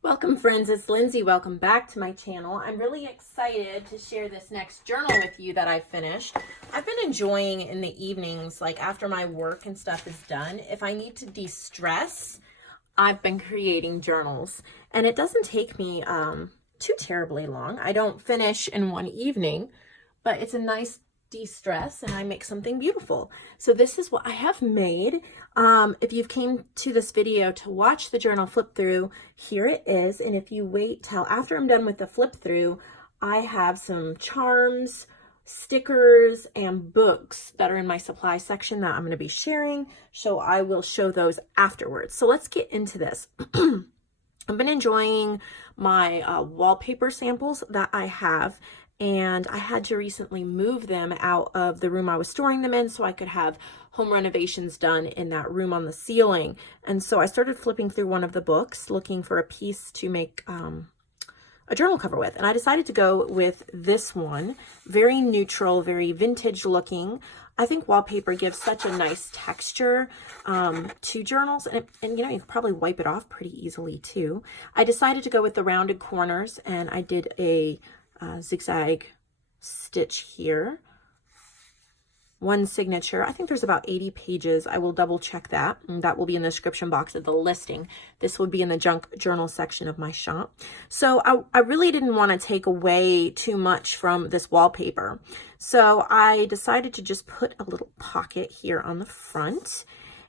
Welcome friends, it's Lindsay. Welcome back to my channel. I'm really excited to share this next journal with you that I finished. I've been enjoying in the evenings, like after my work and stuff is done, if I need to de-stress, I've been creating journals. And it doesn't take me too terribly long. I don't finish in one evening, but it's a nice de-stress and I make something beautiful. So this is what I have made. If you've came to this video to watch the journal flip through, here it is. And if you wait till after I'm done with the flip through, I have some charms, stickers, and books that are in my supply section that I'm going to be sharing. So I will show those afterwards. So let's get into this. I've been enjoying my wallpaper samples that I have, and I had to recently move them out of the room I was storing them in so I could have home renovations done in that room on the ceiling. And so I started flipping through one of the books looking for a piece to make a journal cover with, and I decided to go with this one. Very neutral, very vintage looking. I think wallpaper gives such a nice texture to journals, and you know, you can probably wipe it off pretty easily too. I decided to go with the rounded corners, and I did a zigzag stitch here. One signature. I think there's about 80 pages. I will double check that, and that will be in the description box of the listing. This would be in the junk journal section of my shop. So I really didn't want to take away too much from this wallpaper. So I decided to just put a little pocket here on the front.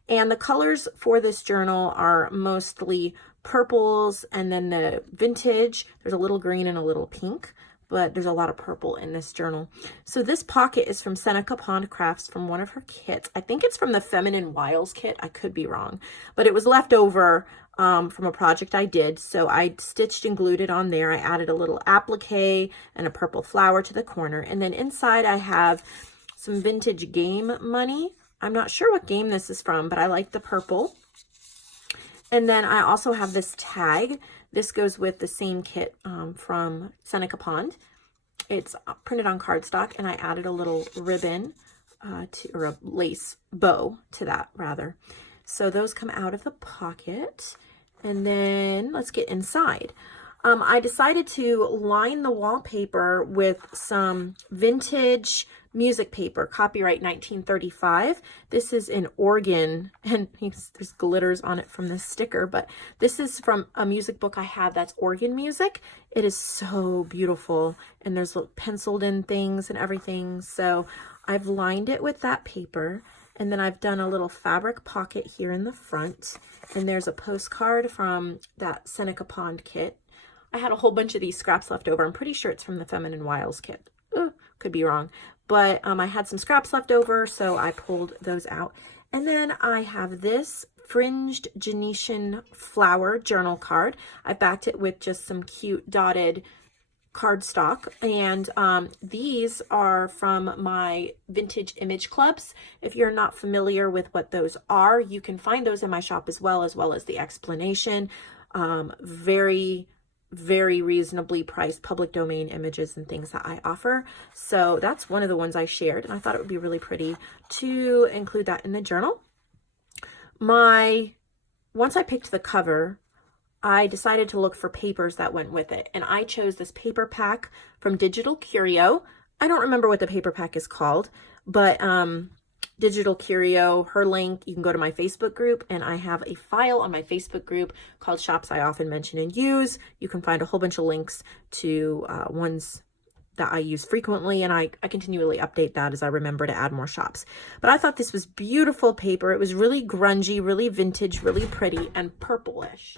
And the colors for this journal are mostly purples, and then the vintage, there's a little green and a little pink, but there's a lot of purple in this journal. So this pocket is from Seneca Pond Crafts, from one of her kits. I think it's from the Feminine Wiles kit. I could be wrong, but it was left over from a project I did. So I stitched and glued it on there. I added a little applique and a purple flower to the corner. And then inside I have some vintage game money. I'm not sure what game this is from, but I like the purple. And then I also have this tag. This goes with the same kit from Seneca Pond. It's printed on cardstock, and I added a little ribbon or a lace bow to that, rather. So those come out of the pocket. And then let's get inside. I decided to line the wallpaper with some vintage music paper, copyright 1935. This is in Oregon, and there's glitters on it from this sticker, but this is from a music book I have that's Oregon music. It is so beautiful, and there's little penciled in things and everything. So I've lined it with that paper, and then I've done a little fabric pocket here in the front, and there's a postcard from that Seneca Pond kit. I had a whole bunch of these scraps left over. I'm pretty sure it's from the Feminine Wiles kit. Could be wrong. But I had some scraps left over, so I pulled those out. And then I have this fringed Genetian flower journal card. I backed it with just some cute dotted cardstock, and these are from my vintage image clubs. If you're not familiar with what those are, you can find those in my shop as well as the explanation. Very reasonably priced public domain images and things that I offer. So that's one of the ones I shared, and I thought it would be really pretty to include that in the journal. Once I picked the cover, I decided to look for papers that went with it, and I chose this paper pack from Digital Curio. I don't remember what the paper pack is called, but Digital Curio, her link, you can go to my Facebook group, and I have a file on my Facebook group called Shops I Often Mention and Use. You can find a whole bunch of links to ones that I use frequently, and I continually update that as I remember to add more shops. But I thought this was beautiful paper. It was really grungy, really vintage, really pretty, and purplish.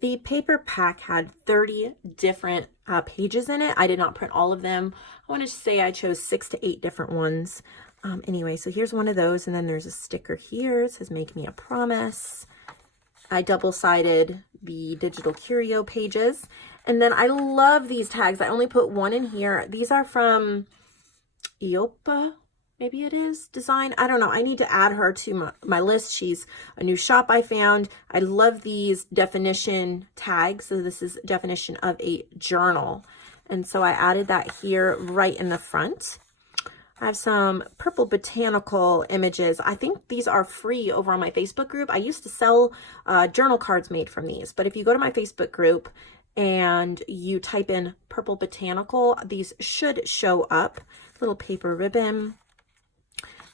The paper pack had 30 different pages in it. I did not print all of them. I want to say I chose 6 to 8 different ones. Anyway, so here's one of those, and then there's a sticker here. It says, "Make me a promise." I double-sided the Digital Curio pages. And then I love these tags. I only put one in here. These are from Iopa, maybe it is, design. I don't know. I need to add her to my list. She's a new shop I found. I love these definition tags. So this is definition of a journal. And so I added that here right in the front. I have some purple botanical images. I think these are free over on my Facebook group. I used to sell journal cards made from these, but if you go to my Facebook group and you type in purple botanical, these should show up. Little paper ribbon.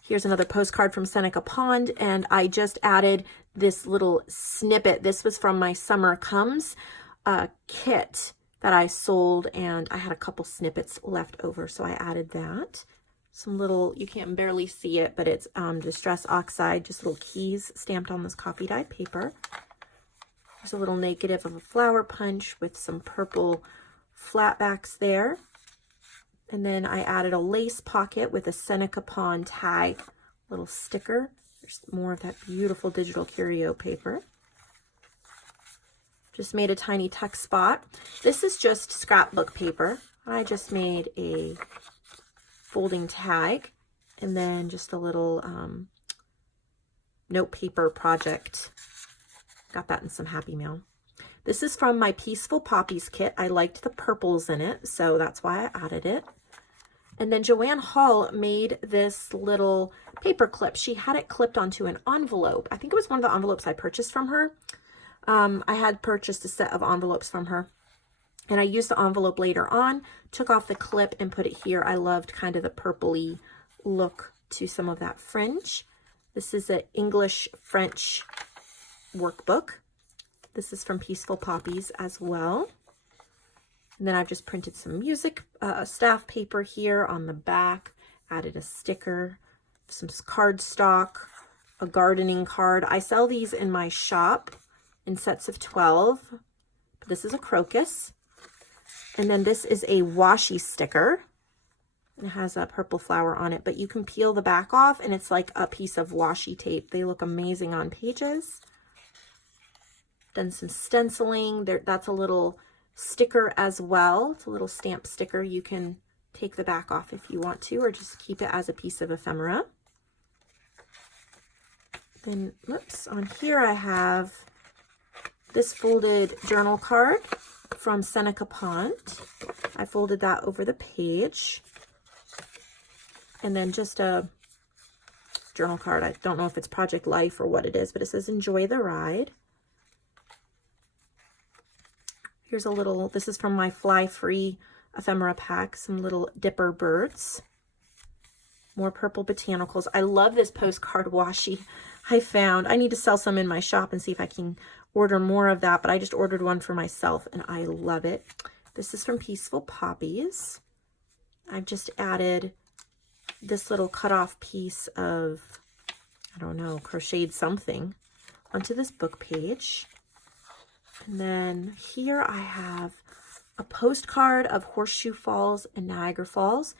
Here's another postcard from Seneca Pond, and I just added this little snippet. This was from my Summer Comes kit that I sold, and I had a couple snippets left over, so I added that. Some little, you can't barely see it, but it's Distress Oxide, just little keys stamped on this coffee dyed paper. There's a little negative of a flower punch with some purple flatbacks there. And then I added a lace pocket with a Seneca Pond tag, little sticker. There's more of that beautiful digital curio paper. Just made a tiny tuck spot. This is just scrapbook paper. I just made a folding tag and then just a little note paper project. Got that in some Happy Mail. This is from my Peaceful Poppies kit. I liked the purples in it, so that's why I added it. And then Joanne Hall made this little paper clip. She had it clipped onto an envelope. I think it was one of the envelopes I purchased from her. I had purchased a set of envelopes from her, and I used the envelope later on, took off the clip and put it here. I loved kind of the purpley look to some of that fringe. This is an English-French workbook. This is from Peaceful Poppies as well. And then I've just printed some music staff paper here on the back, added a sticker, some cardstock, a gardening card. I sell these in my shop in sets of 12. This is a crocus. And then this is a washi sticker. It has a purple flower on it, but you can peel the back off and it's like a piece of washi tape. They look amazing on pages. Done some stenciling. That's a little sticker as well. It's a little stamp sticker. You can take the back off if you want to, or just keep it as a piece of ephemera. Then, oops, on here I have this folded journal card from Seneca Pond. I folded that over the page. And then just a journal card. I don't know if it's Project Life or what it is, but it says enjoy the ride. Here's a little, this is from my Fly Free ephemera pack, some little dipper birds. More purple botanicals. I love this postcard washi I found. I need to sell some in my shop and see if I can order more of that, but I just ordered one for myself and I love it. This is from Peaceful Poppies. I've just added this little cut off piece of, I don't know, crocheted something onto this book page. And then here I have a postcard of Horseshoe Falls and Niagara Falls.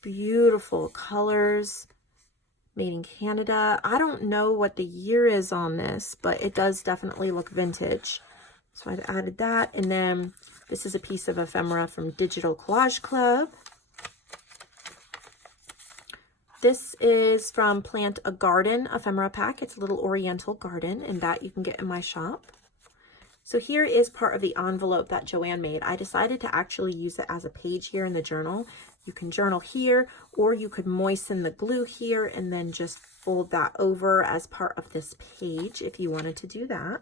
Beautiful colors, made in Canada. I don't know what the year is on this, but it does definitely look vintage. So I've added that. And then this is a piece of ephemera from Digital Collage Club. This is from Plant a Garden ephemera pack. It's a little oriental garden, and that you can get in my shop. So here is part of the envelope that Joanne made. I decided to actually use it as a page here in the journal. You can journal here, or you could moisten the glue here and then just fold that over as part of this page if you wanted to do that.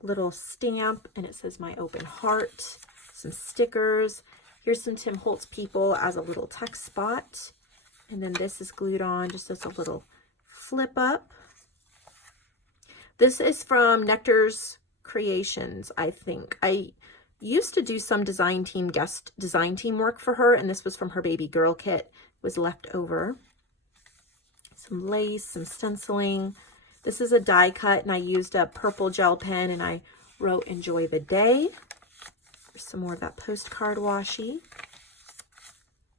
Little stamp, and it says my open heart, some stickers. Here's some Tim Holtz people as a little text spot. And then this is glued on just as a little flip up. This is from Nectar's Creations, I think. I used to do some guest design team work for her, and this was from her baby girl kit. It was left over. Some lace, some stenciling. This is a die cut, and I used a purple gel pen, and I wrote enjoy the day. There's some more of that postcard washi.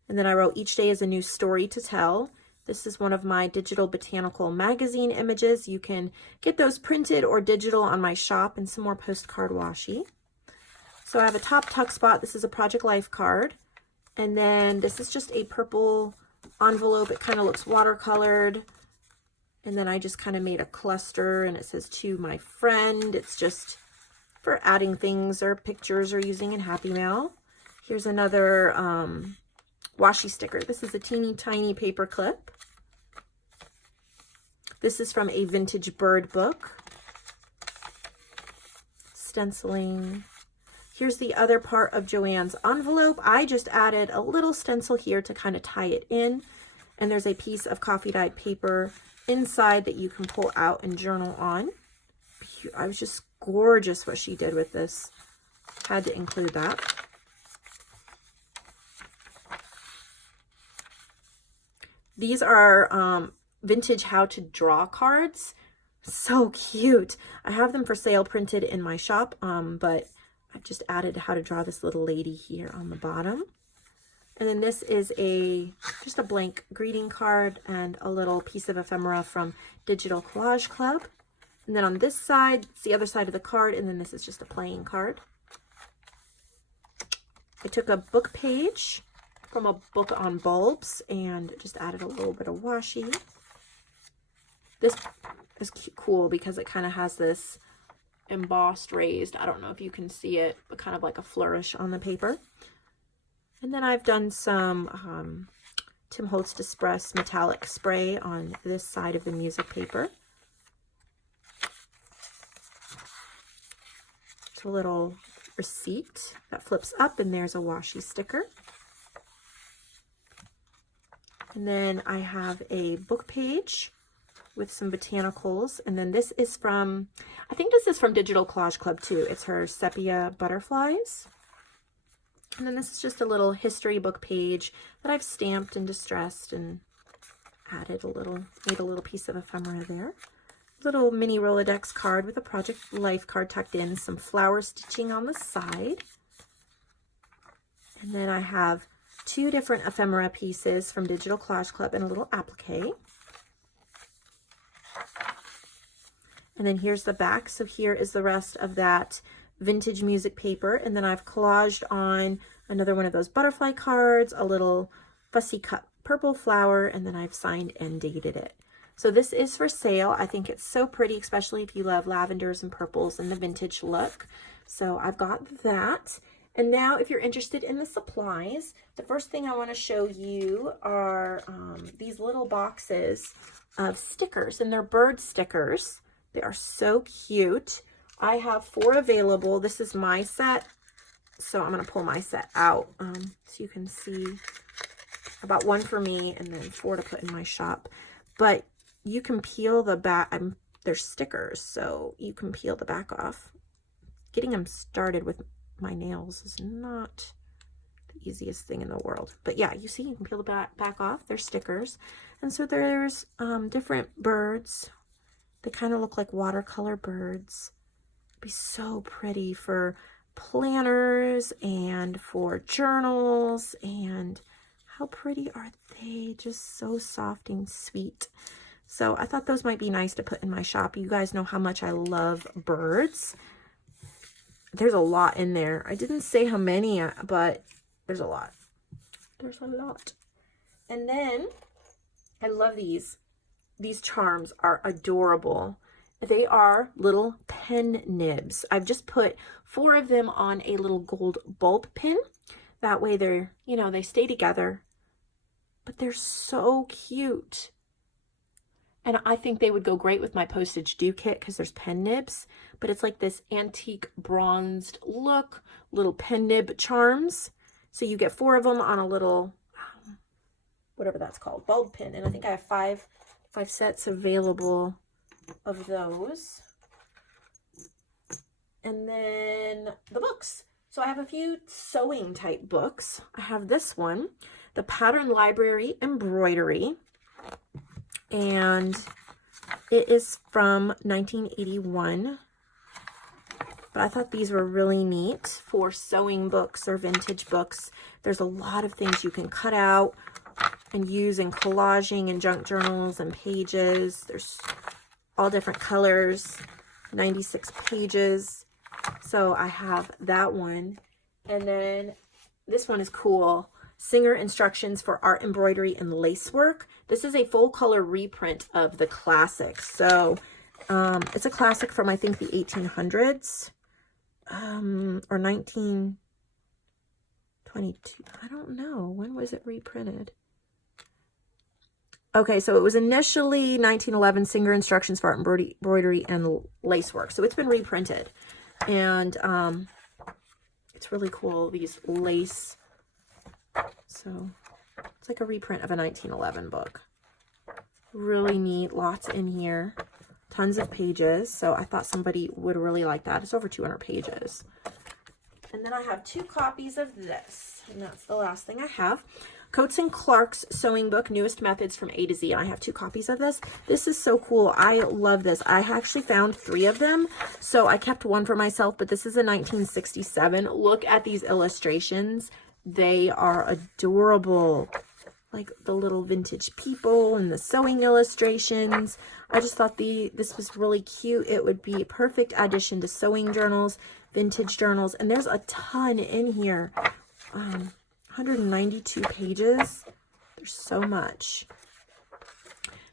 And then I wrote each day is a new story to tell. This is one of my digital botanical magazine images. You can get those printed or digital on my shop, and some more postcard washi. So I have a top tuck spot. This is a Project Life card. And then this is just a purple envelope. It kind of looks watercolored. And then I just kind of made a cluster, and it says to my friend. It's just for adding things or pictures or using in Happy Mail. Here's another washi sticker. This is a teeny tiny paper clip. This is from a vintage bird book. Stenciling. Here's the other part of Joanne's envelope. I just added a little stencil here to kind of tie it in. And there's a piece of coffee dyed paper inside that you can pull out and journal on. I was just gorgeous what she did with this. Had to include that. These are vintage how to draw cards. So cute. I have them for sale printed in my shop, but I've just added how to draw this little lady here on the bottom. And then this is just a blank greeting card and a little piece of ephemera from Digital Collage Club. And then on this side, it's the other side of the card, and then this is just a playing card. I took a book page from a book on bulbs and just added a little bit of washi. This is cool because it kind of has this embossed raised, I don't know if you can see it, but kind of like a flourish on the paper. And then I've done some Tim Holtz Distress metallic spray on this side of the music paper. It's a little receipt that flips up, and there's a washi sticker. And then I have a book page with some botanicals, and then this is from, I think this is from Digital Collage Club too. It's her sepia butterflies. And then this is just a little history book page that I've stamped and distressed and added a little, made a little piece of ephemera there. Little mini Rolodex card with a Project Life card tucked in, some flower stitching on the side. And then I have two different ephemera pieces from Digital Collage Club and a little applique. And then here's the back. So here is the rest of that vintage music paper. And then I've collaged on another one of those butterfly cards, a little fussy cut purple flower, and then I've signed and dated it. So this is for sale. I think it's so pretty, especially if you love lavenders and purples and the vintage look. So I've got that. And now if you're interested in the supplies, the first thing I want to show you are these little boxes of stickers, and they're bird stickers. They are so cute. I have 4 available. This is my set, so I'm going to pull my set out so you can see. I bought 1 for me and then 4 to put in my shop. But you can peel the back. They're stickers, so you can peel the back off. Getting them started with my nails is not the easiest thing in the world. But yeah, you see, you can peel the back off. They're stickers. And so there's different birds. They kind of look like watercolor birds. It'd be so pretty for planners and for journals. And how pretty are they? Just so soft and sweet. So I thought those might be nice to put in my shop. You guys know how much I love birds. There's a lot in there. I didn't say how many, but there's a lot. There's a lot. And then I love these. These charms are adorable. They are little pen nibs. I've just put 4 of them on a little gold bulb pin. That way they're, you know, they stay together. But they're so cute. And I think they would go great with my postage due kit because there's pen nibs. But it's like this antique bronzed look, little pen nib charms. So you get 4 of them on a little, whatever that's called, bulb pin. And I think I have 5 sets available of those. And then the books. So I have a few sewing type books. I have this one, the Pattern Library Embroidery. And it is from 1981. But I thought these were really neat for sewing books or vintage books. There's a lot of things you can cut out and use in collaging and junk journals and pages. There's all different colors, 96 pages. So I have that one. And then this one is cool. Singer Instructions for Art Embroidery and Lacework. This is a full color reprint of the classic. So it's a classic from, I think, the 1800s or 1920s, 22. I don't know. When was it reprinted? Okay, so it was initially 1911, Singer Instructions for Art Embroidery and Lacework. So it's been reprinted. And it's really cool, these lace. So it's like a reprint of a 1911 book. Really neat, lots in here. Tons of pages. So I thought somebody would really like that. It's over 200 pages. And then I have 2 copies of this. And that's the last thing I have. Coates and Clark's sewing book, Newest Methods from A to Z. And I have 2 copies of this. This is so cool. I love this. I actually found 3 of them. So I kept one for myself, but this is a 1967. Look at these illustrations. They are adorable. Like the little vintage people and the sewing illustrations. I just thought this was really cute. It would be a perfect addition to sewing journals, vintage journals. And there's a ton in here. 192 pages. There's so much.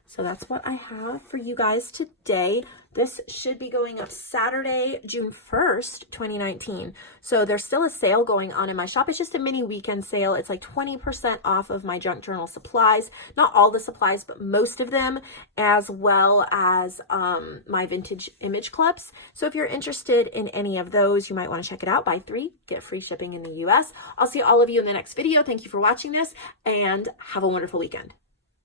So that's what I have for you guys today. This should be going up Saturday, June 1st, 2019. So there's still a sale going on in my shop. It's just a mini weekend sale. It's like 20% off of my junk journal supplies. Not all the supplies, but most of them, as well as my vintage image clips. So if you're interested in any of those, you might want to check it out. Buy 3, get free shipping in the US. I'll see all of you in the next video. Thank you for watching this, and have a wonderful weekend.